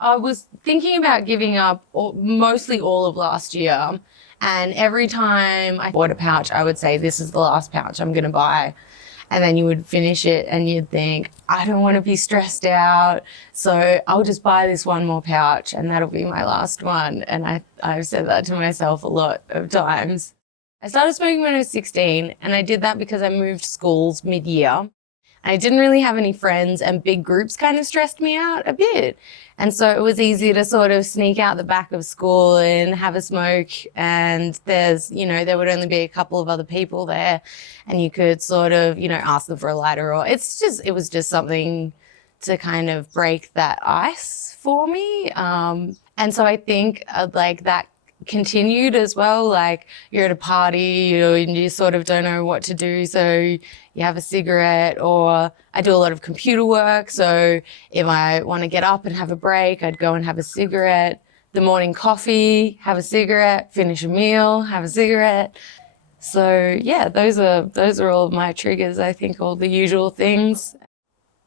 I was thinking about giving up mostly all of last year. And every time I bought a pouch, I would say, this is the last pouch I'm going to buy. And then you would finish it and you'd think, I don't want to be stressed out. So I'll just buy this one more pouch and that'll be my last one. And I've said that to myself a lot of times. I started smoking when I was 16 and I did that because I moved schools mid-year. I didn't really have any friends and big groups kind of stressed me out a bit. And so it was easy to sort of sneak out the back of school and have a smoke. And there would only be a couple of other people there and you could sort of, ask them for a lighter or it was just something to kind of break that ice for me. And so I think like that continued as well. Like you're at a party, and you sort of don't know what to do. So you have a cigarette, or I do a lot of computer work. So if I want to get up and have a break, I'd go and have a cigarette. The morning coffee, have a cigarette, finish a meal, have a cigarette. So yeah, those are all of my triggers. I think all the usual things.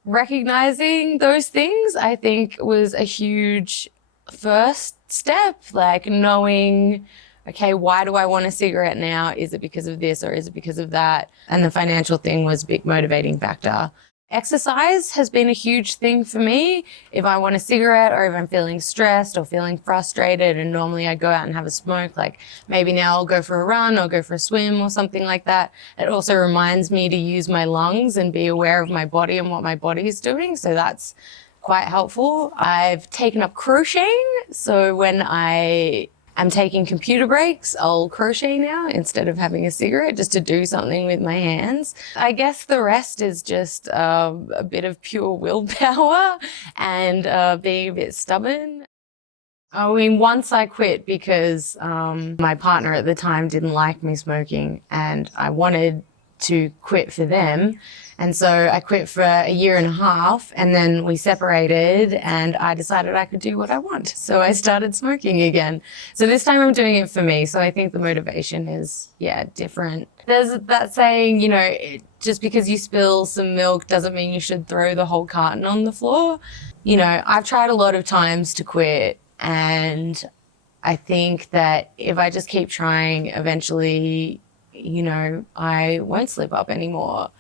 Recognizing those things, I think, was a huge first step, like knowing, okay, why do I want a cigarette now? Is it because of this or is it because of that? And the financial thing was a big motivating factor. Exercise has been a huge thing for me. If I want a cigarette or if I'm feeling stressed or feeling frustrated, and normally I go out and have a smoke, like maybe now I'll go for a run or go for a swim or something like that. It also reminds me to use my lungs and be aware of my body and what my body is doing. So that's quite helpful. I've taken up crocheting. So when I'm taking computer breaks, I'll crochet now instead of having a cigarette, just to do something with my hands. I guess the rest is just a bit of pure willpower and being a bit stubborn. I mean, once I quit because my partner at the time didn't like me smoking and I wanted to quit for them. And so I quit for a year and a half and then we separated and I decided I could do what I want. So I started smoking again. So this time I'm doing it for me. So I think the motivation is, different. There's that saying, just because you spill some milk doesn't mean you should throw the whole carton on the floor. I've tried a lot of times to quit and I think that if I just keep trying, eventually, I won't slip up anymore.